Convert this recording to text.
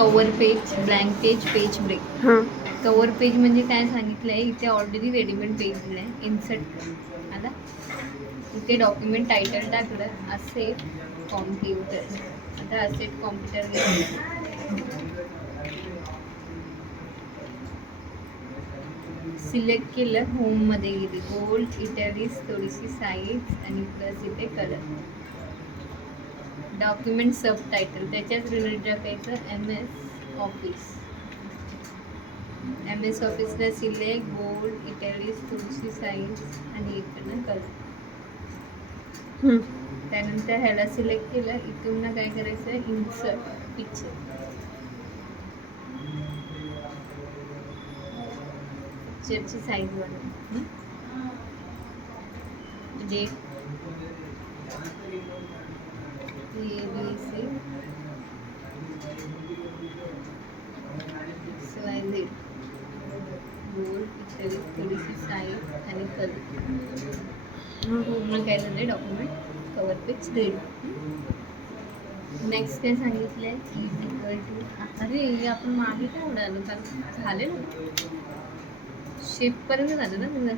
Cover page, blank page, page break. हां. Cover page म्हणजे काय सांगितलं आहे, इथे ऑलरेडी रेडीमेड पेज दिलं आहे. इन्सर्ट आला, इथे डॉक्युमेंट टायटल टाकलं, असेट कॉम्प्युटर. आता असेट कॉम्प्युटर सिलेक्ट केलं, होममध्ये गेली, गोल्ड इटॅलिक्स थोडीशी साईज आणि प्लस इथे कलर. डॉक्युमेंट सब टायटल त्याच्याच रिलेटेड टाकायचं M S office. M S ऑफिसला सिलेक्ट, गोल्ड इटॅलिक्स थोडीशी साईज आणि इकडनं कलर. त्यानंतर ह्याला सिलेक्ट केलं, इथून ना काय करायचं, इन्सर्ट पिक्चर. पिक्चरची साईज वाढवून date ABC XYZ bold italic थोडीशी साईज आणि कलर. पूर्ण काय झालं document cover page ready. Next काय सांगितलं आहे, इज इक्वल टू. अरे आपण मागे काय उडालो, कारण झाले ना शेपपर्यंत झालं ना तुझं.